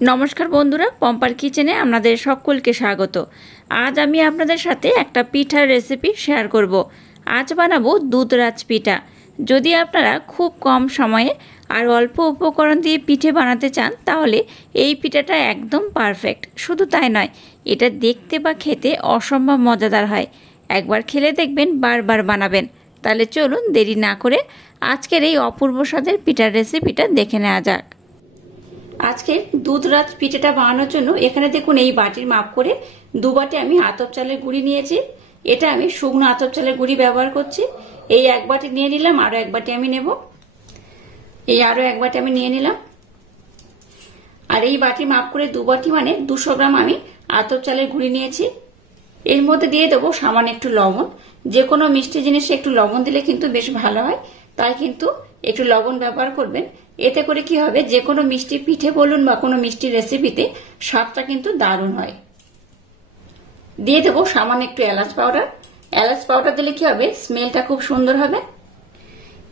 নমস্কার বন্ধুরা, পম্পার কিচেনে আপনাদের সকলকে স্বাগত। আজ আমি আপনাদের সাথে একটা পিঠার রেসিপি শেয়ার করব। আজ বানাবো দুধরাজ পিঠা। যদি আপনারা খুব কম সময়ে আর অল্প উপকরণ দিয়ে পিঠে বানাতে চান তাহলে এই পিঠাটা একদম পারফেক্ট। শুধু তাই নয়, এটা দেখতে বা খেতে অসম্ভব মজাদার হয়। একবার খেলে দেখবেন বারবার বানাবেন। তাহলে চলুন দেরি না করে আজকের এই অপূর্ব স্বাদের পিঠার রেসিপিটা দেখে নেওয়া যাক। আজকে দুধরাজ পিঠাটা বানানোর জন্য এখানে দেখুন এই বাটির মাপ করে 2 বাটি আমি আতপ চালের গুঁড়ি নিয়েছি। এটা আমি শুকনো আতপ চালের গুঁড়ি ব্যবহার করছি। এই 1 বাটি নিয়ে নিলাম, আরো 1 বাটি আমি নেব। এই আরো 1 বাটি আমি নিয়ে নিলাম। আর এই বাটির মাপ করে 2 বাটি মানে 200 গ্রাম আমি আতপ চালের গুঁড়ি নিয়েছি। এর মধ্যে দিয়ে দেবো সামান্য একটু লবণ। যে কোনো মিষ্টি জিনিসে একটু লবণ দিলে কিন্তু বেশ ভালো হয়, তাই কিন্তু একটু লবণ ব্যবহার করবেন। এতে করে কি হবে, যে কোনো মিষ্টি পিঠে বলুন বা কোনো মিষ্টি রেসিপিতে স্বাদটা কিন্তু দারুণ হয়। দিয়ে দেবো সামান্য একটু এলাচ পাউডার। এলাচ পাউডার দিলে কি হবে, স্মেলটা খুব সুন্দর হবে।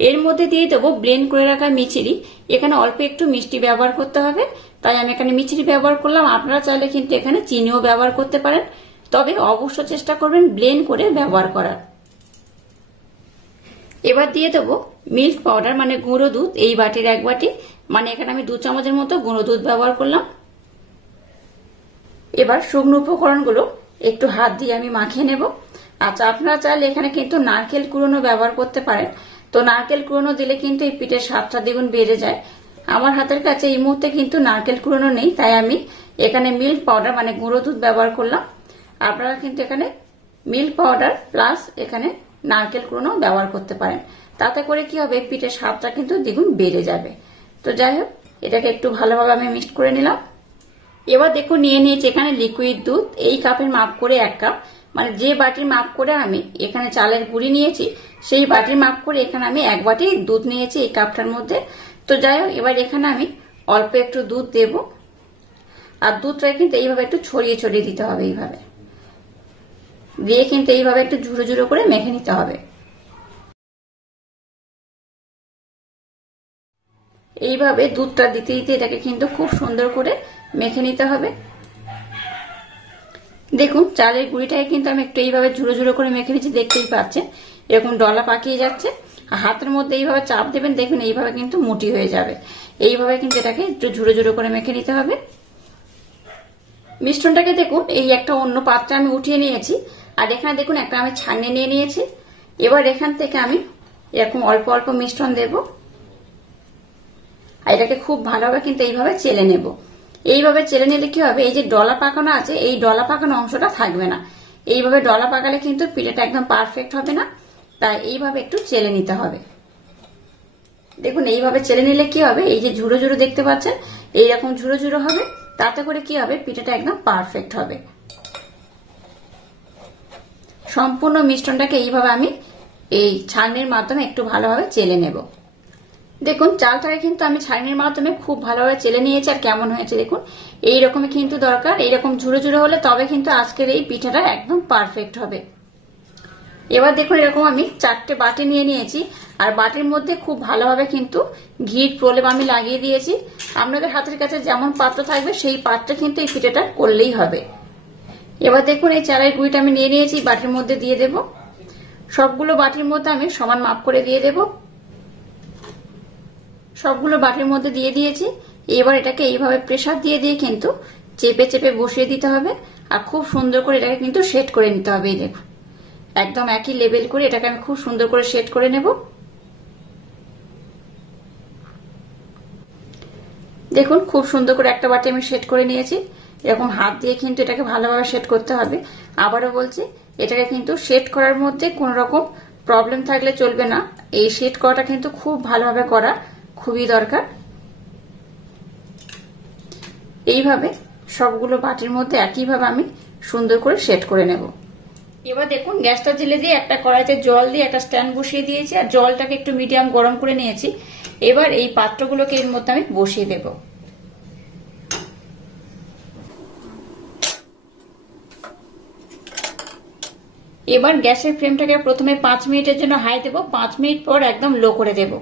এর মধ্যে দিয়ে দেবো ব্লেন্ড করে রাখা মিছরি। এখানে অল্প একটু মিষ্টি ব্যবহার করতে হবে, তাই আমি এখানে মিছরি ব্যবহার করলাম। আপনারা চাইলে কিন্তু এখানে চিনিও ব্যবহার করতে পারেন, তবে অবশ্য চেষ্টা করবেন ব্লেন্ড করে ব্যবহার করার। এবার দিয়ে দেবো মিল্ক পাউডার মানে গুঁড়ো দুধ। এই বাটির 1 বাটি মানে এখানে আমি 2 চামচের মতো গুঁড়ো দুধ ব্যবহার করলাম। এবার শুকনো উপকরণগুলো একটু হাত দিয়ে আমি মাখিয়ে নেব। আচ্ছা, আপনারা চাইলে এখানে কিন্তু নারকেল কুড়োনো ব্যবহার করতে পারেন। তো নারকেল কুড়োনো দিলে কিন্তু এই পিঠের স্বাদটা দ্বিগুণ বেড়ে যায়। আমার হাতের কাছে এই মুহূর্তে কিন্তু নারকেল কুড়োনো নেই, তাই আমি এখানে মিল্ক পাউডার মানে গুঁড়ো দুধ ব্যবহার করলাম। আপনারা কিন্তু এখানে মিল্ক পাউডার প্লাস এখানে নারকেল কুড়োনো ব্যবহার করতে পারেন। তাতে করে কি হবে, পিঠের স্বাদটা কিন্তু দ্বিগুণ বেড়ে যাবে। তো যাই হোক, এটাকে একটু ভালোভাবে আমি মিক্সড করে নিলাম। এবার দেখুন নিয়ে নিয়েছি এখানে লিকুইড দুধ। এই কাপের মাপ করে 1 কাপ, মানে যে বাটির মাপ করে আমি এখানে চালের গুঁড়ি নিয়েছি সেই বাটির মাপ করে এখানে আমি 1 বাটি দুধ নিয়েছি এই কাপটার মধ্যে। তো যাই হোক, এবার এখানে আমি অল্প একটু দুধ দেব। আর দুধটা কিন্তু এইভাবে একটু ছড়িয়ে ছড়িয়ে দিতে হবে। এইভাবে দিয়ে কিন্তু এইভাবে একটু ঝুড়ো ঝুড়ো করে মেখে নিতে হবে। এইভাবে দুধটা দিতে দিতে এটাকে কিন্তু খুব সুন্দর করে মেখে নিতে হবে। দেখুন চালের গুঁড়িটাকে কিন্তু আমি একটু এইভাবে ঝুড়ো ঝুড়ো করে মেখে নিচ্ছি, দেখতেই পাচ্ছেন এরকম ডলা পাকিয়ে যাচ্ছে। হাতের মধ্যে এইভাবে চাপ দেবেন, দেখবেন এইভাবে কিন্তু মুঠি হয়ে যাবে। এইভাবে কিন্তু এটাকে একটু ঝুড়ো ঝুড়ো করে মেখে নিতে হবে। মিশ্রণটাকে দেখুন এই একটা অন্য পাত্রে আমি উঠিয়ে নিয়েছি। আর এখানে দেখুন একটা আমি ছাঁকনি নিয়ে নিয়েছি। এবার এখান থেকে আমি এরকম অল্প অল্প মিশ্রণ দেব। আর এটাকে খুব ভালোভাবে কিন্তু এইভাবে চেলে নেব। এইভাবে চেলে নিলে কি হবে, এই যে ডলা পাকানো আছে এই ডলা পাকানো অংশটা থাকবে না। এইভাবে ডলা পাকালে কিন্তু পিঠাটা একদম পারফেক্ট হবে না, তাই এইভাবে একটু চেলে নিতে হবে। দেখুন এইভাবে চেলে নিলে কি হবে, এই যে ঝুড়ো ঝুড়ো দেখতে পাচ্ছেন এইরকম ঝুড়ো ঝুড়ো হবে। তাতে করে কি হবে, পিঠাটা একদম পারফেক্ট হবে। সম্পূর্ণ মিশ্রণটাকে এইভাবে আমি এই ছাঁকনির মাধ্যমে একটু ভালোভাবে চেলে নেব। দেখুন চালটাকে কিন্তু আমি ছাঁকনির মাধ্যমে খুব ভালোভাবে চেলে নিয়েছি। আর কেমন হয়েছে দেখুন, এইরকমই কিন্তু দরকার। এইরকম ঝুড়ো ঝুড়ো হলে তবে কিন্তু আজকের এই পিঠাটা একদম পারফেক্ট হবে। এবার দেখুন এরকম আমি 4টে বাটি নিয়ে নিয়েছি। আর বাটির মধ্যে খুব ভালোভাবে কিন্তু ঘির প্রলেপ আমি লাগিয়ে দিয়েছি। আপনাদের হাতের কাছে যেমন পাত্র থাকবে সেই পাত্রে কিন্তু এই পিঠাটা করলেই হবে। এবার দেখুন এই চালের গুঁড়িটা আমি নিয়ে নিয়েছি, বাটির মধ্যে দিয়ে দেব। সবগুলো বাটির মধ্যে আমি সমান মাপ করে দিয়ে দেব। সবগুলো বাটির মধ্যে দিয়ে দিয়েছি। এবার এটাকে এইভাবে প্রেসার দিয়ে দিয়ে কিন্তু চেপে চেপে বসিয়ে দিতে হবে। আর খুব সুন্দর করে এটাকে কিন্তু সেট করে নিতে হবে। এই দেখুন একদম একই লেভেল করে এটাকে আমি খুব সুন্দর করে সেট করে নেব। দেখুন খুব সুন্দর করে একটা বাটি আমি সেট করে নিয়েছি। এরকম হাত দিয়ে কিন্তু এটাকে ভালোভাবে সেট করতে হবে। আবারও বলছি, এটাকে কিন্তু সেট করার মধ্যে কোন রকম প্রবলেম থাকলে চলবে না। এই সেট করাটা কিন্তু খুব ভালোভাবে করা খুবই দরকার। এইভাবে সবগুলো বাটির মধ্যে একইভাবে আমি সুন্দর করে সেট করে নেব। এবার দেখুন গ্যাসটা জেলে দিয়ে একটা কড়াইতে জল দিয়ে একটা স্ট্যান্ড বসিয়ে দিয়েছি। আর জলটাকে একটু মিডিয়াম গরম করে নিয়েছি। এবার এই পাত্রগুলোকে এর মধ্যে আমি বসিয়ে দেব। এবার গ্যাসের ফ্লেমটাকে প্রথমে 5 মিনিটের জন্য হাই দেব। 5 মিনিট পর একদম লো করে দেব।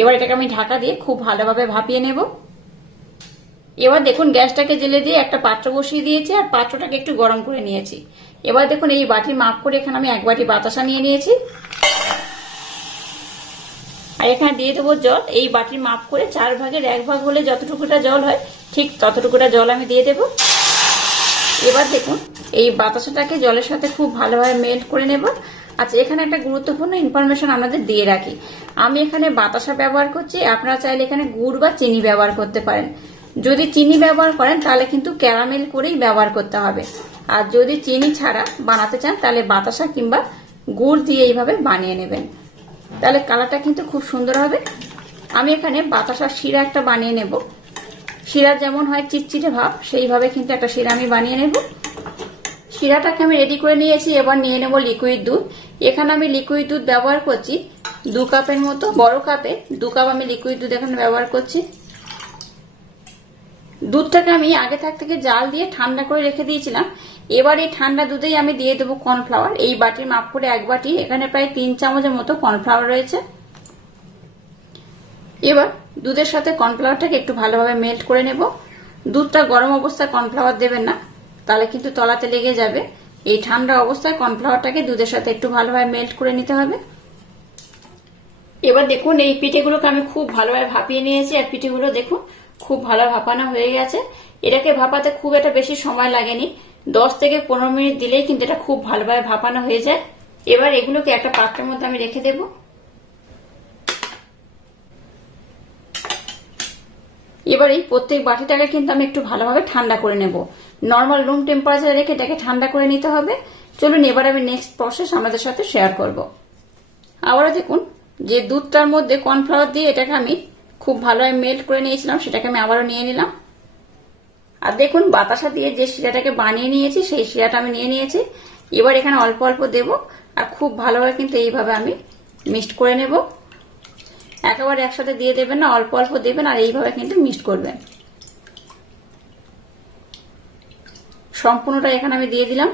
এবার এটাকে আমি ঢাকা দিয়ে খুব ভালোভাবে ভাপিয়ে নেব। এবার দেখুন গ্যাসটাকে জেলে দিয়ে একটা পাত্র বসিয়ে দিয়েছি আর পাত্রটাকে একটু গরম করে নিয়েছি। এবার দেখুন এই বাটির মাপ করে এখানে আমি 1 বাটি বাতাসা নিয়ে নিয়েছি আর এখানে দিয়ে দেবো জল। এই বাটির মাপ করে 4 ভাগের 1 ভাগ হলে যতটুকুটা জল হয় ঠিক ততটুকুটা জল আমি দিয়ে দেবো। এবার দেখুন এই বাতাসাটাকে জলের সাথে খুব ভালোভাবে মেল্ট করে নেব। আচ্ছা, এখানে একটা গুরুত্বপূর্ণ ইনফরমেশন আপনাদের দিয়ে রাখি। আমি এখানে বাতাসা ব্যবহার করছি, আপনারা চাইলে এখানে গুড় বা চিনি ব্যবহার করতে পারেন। যদি চিনি ব্যবহার করেন তাহলে কিন্তু ক্যারামেল করেই ব্যবহার করতে হবে, আর যদি চিনি ছাড়া বানাতে চান তাহলে বাতাসা কিংবা গুড় দিয়ে এইভাবে বানিয়ে নেবেন, তাহলে কালারটা কিন্তু খুব সুন্দর হবে। আমি এখানে বাতাসার শিরা একটা বানিয়ে নেব। শিরা যেমন হয় চিটচিটে ভাব, সেইভাবে কিন্তু একটা শিরা আমি বানিয়ে নেব। শিরাটাকে আমি রেডি করে নিয়েছি। এবার নিয়ে নেব লিকুইড দুধ। এখানে আমি লিকুইড দুধ ব্যবহার করছি 2 কাপের মতো। বড় কাপে 2 কাপ আমি লিকুইড দুধ এখানে ব্যবহার করছি। দুধটাকে আমি আগে থেকে জাল দিয়ে ঠান্ডা করে রেখে দিয়েছিলাম। এবার এই ঠান্ডা দুধেই আমি দিয়ে দেবো কর্নফ্লাওয়ার। এই বাটির মাপ করে 1 বাটি, এখানে প্রায় 3 চামচের মতো কর্নফ্লাওয়ার রয়েছে। এবার দুধের সাথে কর্নফ্লাওয়ারটাকে একটু ভালোভাবে মেল্ট করে নেব। দুধটা গরম অবস্থায় কর্নফ্লাওয়ার দেবেন না, তাহলে কিন্তু তলাতে লেগে যাবে। এই ঠান্ডা অবস্থায় কর্নফ্লাওয়ারটাকে দুধের সাথে একটু ভালোভাবে মেল্ট করে নিতে হবে। এবার দেখুন এই পিঠেগুলোকে আমি খুব ভালোভাবে ভাপিয়ে নিয়েছি আর পিঠেগুলো দেখুন খুব ভালো ভাপানো হয়ে গেছে। এটাকে ভাপাতে খুব একটা বেশি সময় লাগেনি, 10 থেকে 15 মিনিট দিলেই কিন্তু এটা খুব ভালোভাবে ভাপানো হয়ে যায়। এবার এগুলোকে একটা পাত্রের মধ্যে আমি রেখে দেব। এবার এই প্রত্যেক বাটিটাকে কিন্তু আমি একটু ভালোভাবে ঠান্ডা করে নেব। নর্মাল রুম টেম্পারেচারে রেখে এটাকে ঠান্ডা করে নিতে হবে। চলুন এবার আমি নেক্সট প্রসেস আমাদের সাথে শেয়ার করব। আবারও দেখুন যে দুধটার মধ্যে কর্নফ্লাওয়ার দিয়ে এটাকে আমি খুব ভালোভাবে মেল্ট করে নিয়েছিলাম, সেটাকে আমি আবারও নিয়ে নিলাম। আর দেখুন বাতাসা দিয়ে যে শিরাটাকে বানিয়ে নিয়েছি সেই শিরাটা আমি নিয়ে নিয়েছি। এবার এখানে অল্প অল্প দেব আর খুব ভালোভাবে কিন্তু এইভাবে আমি মিক্সড করে নেব। একেবারে একসাথে দিয়ে দেবেন না, অল্প অল্প দেবেন আর এইভাবে কিন্তু মিক্সড করবেন। সম্পূর্ণটা এখানে আমি দিয়ে দিলাম।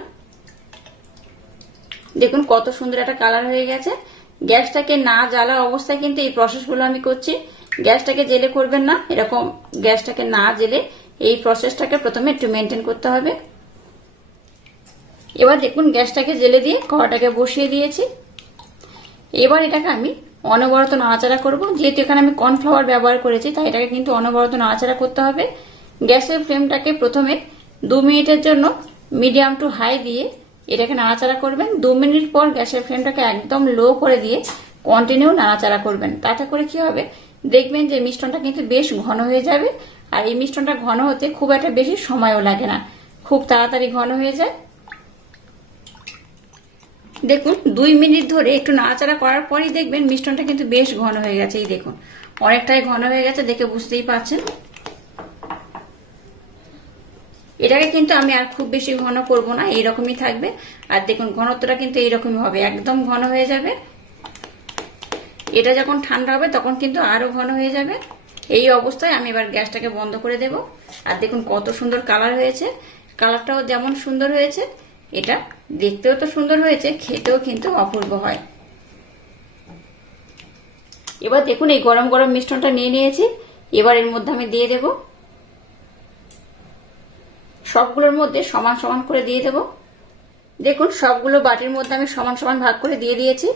দেখুন কত সুন্দর একটা কালার হয়ে গেছে। গ্যাসটাকে না জ্বালা অবস্থায় কিন্তু এই প্রসেসগুলো আমি করছি। গ্যাসটাকে জেলে করবেন না, এরকম গ্যাসটাকে না জেলে এই প্রসেসটাকে প্রথমে একটু মেনটেন করতে হবে। এবার দেখুন গ্যাসটাকে জেলে দিয়ে কড়াটাকে বসিয়ে দিয়েছি। এবার এটাকে আমি অনবরত নাড়াচাড়া করব। যেহেতু এখানে আমি কর্নফ্লাওয়ার ব্যবহার করেছি তাই এটাকে কিন্তু অনবরত নাড়াচাড়া করতে হবে। গ্যাসের ফ্লেমটাকে প্রথমে 2 মিনিটের জন্য মিডিয়াম টু হাই দিয়ে এটাকে নাড়াচাড়া করবেন। 2 মিনিট পর গ্যাসের ফ্লেমটাকে একদম লো করে দিয়ে কন্টিনিউ নাড়াচাড়া করবেন। তাতে করে কি হবে, দেখবেন যে মিশ্রণটা কিন্তু বেশ ঘন হয়ে যাবে। আর এই মিশ্রণটা ঘন হতে খুব একটা বেশি সময়ও লাগে না, খুব তাড়াতাড়ি ঘন হয়ে যায়। দেখুন 2 মিনিট ধরে একটু নাড়াচাড়া করার পরই দেখবেন মিশ্রণটা কিন্তু বেশ ঘন হয়ে গেছে। এই দেখুন অনেকটাই ঘন হয়ে গেছে, দেখে বুঝতেই পারছেন। এটাকে কিন্তু আমি আর খুব বেশি ঘন করব না, এইরকমই থাকবে। আর দেখুন ঘনত্বটা কিন্তু এইরকমই হবে, একদম ঘন হয়ে যাবে। এটা যখন ঠান্ডা হবে তখন কিন্তু আরো ঘন হয়ে যাবে। এই অবস্থায় আমি এবার গ্যাসটাকে বন্ধ করে দেব। আর দেখুন কত সুন্দর কালার হয়েছে। কালারটাও যেমন সুন্দর হয়েছে, এটা দেখতেও তো সুন্দর হয়েছে, খেতেও কিন্তু অপূর্ব হয়। এবার দেখুন এই গরম গরম মিশ্রণটা নিয়ে নিয়েছি। এবার এর মধ্যে আমি দিয়ে দেব, সবগুলোর মধ্যে সমান সমান করে দিয়ে দেব। দেখুন সবগুলো বাটির মধ্যে আমি সমান সমান ভাগ করে দিয়ে দিয়েছি।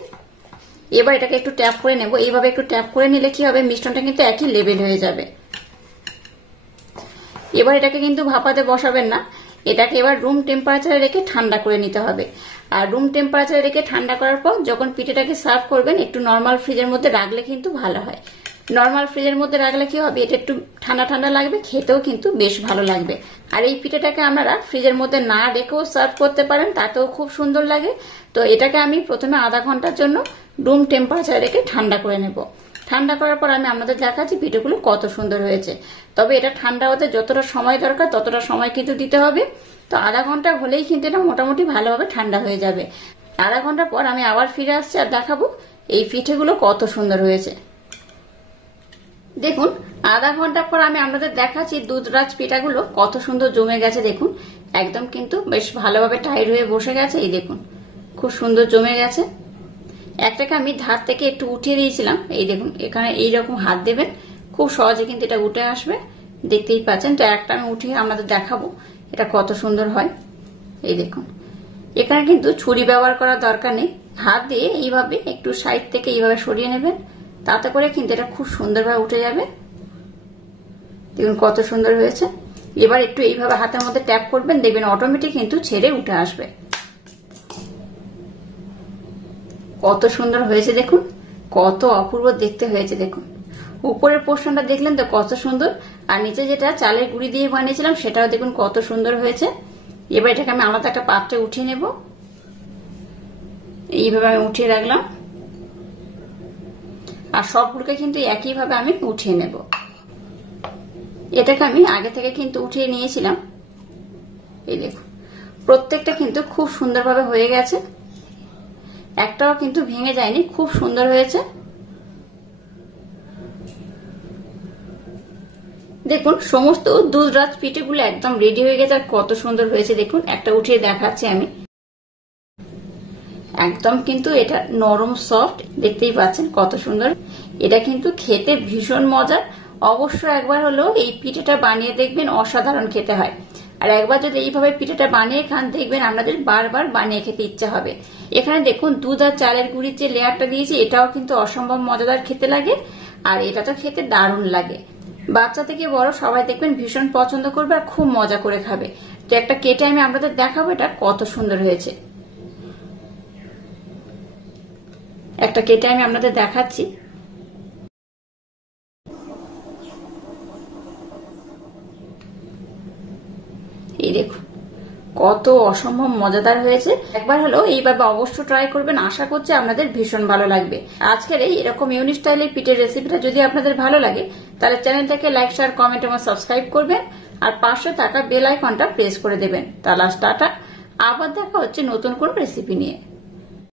এবার এটাকে একটু ট্যাপ করে নেব। এইভাবে একটু ট্যাপ করে নিলে কি হবে, মিশ্রণটা কিন্তু একই লেভেল হয়ে যাবে। এবার এটাকে কিন্তু ভাপাতে বসাবেন না, এটাকে এবার রুম টেম্পারেচারে রেখে ঠান্ডা করে নিতে হবে। আর রুম টেম্পারেচারে রেখে ঠান্ডা করার পর যখন পিঠেটাকে সার্ভ করবেন একটু নর্মাল ফ্রিজের মধ্যে রাখলে কিন্তু ভালো হয়। নর্মাল ফ্রিজের মধ্যে রাখলে কি হবে, এটা একটু ঠান্ডা ঠান্ডা লাগবে, খেতেও কিন্তু বেশ ভালো লাগবে। আর এই পিঠেটাকে আপনারা ফ্রিজের মধ্যে না রেখেও সার্ভ করতে পারেন, তাতেও খুব সুন্দর লাগে। তো এটাকে আমি প্রথমে আধা ঘন্টার জন্য রুম টেম্পারেচারে রেখে ঠান্ডা করে নেব। ঠান্ডা করার পর আমি আপনাদের দেখাচ্ছি পিঠেগুলো কত সুন্দর হয়েছে। তবে এটা ঠান্ডা হতে যতটা সময় দরকার ততটা সময় কিন্তু দিতে হবে। তো আধা ঘন্টা হলেই কিন্তু এটা মোটামুটি ভালোভাবে ঠান্ডা হয়ে যাবে। আধা ঘন্টা পর আমি আবার ফিরে আসছি আর দেখাবো এই পিঠেগুলো কত সুন্দর হয়েছে। দেখুন আধা ঘন্টা পর আমি আপনাদের দেখাচ্ছি দুধরাজ পিঠাগুলো কত সুন্দর জমে গেছে। দেখুন একদম কিন্তু বেশ ভালোভাবে টাইট হয়ে বসে গেছে। এই দেখুন খুব সুন্দর জমে গেছে। একটাকে আমি ধার থেকে একটু উঠিয়ে দিয়েছিলাম। এই দেখুন এখানে এইরকম হাত দেবেন, খুব সহজে কিন্তু এটা উঠে আসবে। দেখতেই পাচ্ছেন। তো একটা আমি উঠিয়ে আমাদের দেখাবো এটা কত সুন্দর হয়। এই দেখুন, এখানে কিন্তু ছুরি ব্যবহার করার দরকার নেই, হাত দিয়ে এইভাবে একটু সাইড থেকে এইভাবে সরিয়ে নেবেন, তাতে করে কিন্তু এটা খুব সুন্দরভাবে উঠে যাবে। দেখুন কত সুন্দর হয়েছে। এবার একটু এইভাবে হাতের মধ্যে ট্যাপ করবেন, দেখবেন অটোমেটিক কিন্তু ছেড়ে উঠে আসবে। কত সুন্দর হয়েছে দেখুন, কত অপূর্ব দেখতে হয়েছে। দেখুন উপরের পোর্শনটা দেখলেন তো কত সুন্দর, আর নিচে যেটা চালের গুঁড়ি দিয়ে বানিয়েছিলাম সেটাও দেখুন কত সুন্দর হয়েছে। এবার এটাকে আমি আলাদা একটা পাত্রে উঠিয়ে নেব। এইভাবে আমি উঠিয়ে রাখলাম, আর সবগুলোকে কিন্তু একইভাবে আমি উঠিয়ে নেব। এটাকে আমি আগে থেকে কিন্তু উঠিয়ে নিয়েছিলাম। এই দেখুন প্রত্যেকটা কিন্তু খুব সুন্দরভাবে হয়ে গেছে, একটাও কিন্তু ভেঙে যায়নি, খুব সুন্দর হয়েছে। দেখুন সমস্ত দুধরাজ পিঠেগুলো একদম রেডি হয়ে গেছে, আর কত সুন্দর হয়েছে। দেখুন একটা উঠিয়ে দেখাচ্ছি আমি, একদম কিন্তু এটা নরম সফট, দেখতেই পাচ্ছেন কত সুন্দর। এটা কিন্তু খেতে ভীষণ মজার, অবশ্য একবার হলো এই পিঠেটা বানিয়ে দেখবেন, অসাধারণ খেতে হয়। আর একবার যদি এইভাবে পিঠেটা বানিয়ে খান দেখবেন আপনাদের বারবার বানিয়ে খেতে ইচ্ছা হবে। এখানে দেখুন দুধ আর চালের গুঁড়ির যে লেয়ারটা দিয়েছি এটাও কিন্তু অসম্ভব মজাদার খেতে লাগে, আর এটা তো খেতে দারুণ লাগে। বাচ্চা থেকে বড় সবাই দেখবেন ভীষণ পছন্দ করবে আর খুব মজা করে খাবে। তো একটা কেটে আমি আপনাদের দেখাবো এটা কত সুন্দর হয়েছে। একটা কেটে আমি আপনাদের দেখাচ্ছি। এই দেখুন কত অসম্ভব মজাদার হয়েছে। একবার হলো এইভাবে অবশ্য ট্রাই করবেন, আশা করছি আপনাদের ভীষণ ভালো লাগবে। আজকের এই এরকম ইউনিক স্টাইলের পিঠের রেসিপিটা যদি আপনাদের ভালো লাগে তাহলে চ্যানেলটাকে লাইক, শেয়ার, কমেন্ট এবং সাবস্ক্রাইব করবেন, আর পাশে থাকা বেল আইকনটা প্রেস করে দেবেন। তাহলে টাটা, আবার দেখা হচ্ছে নতুন কোন রেসিপি নিয়ে।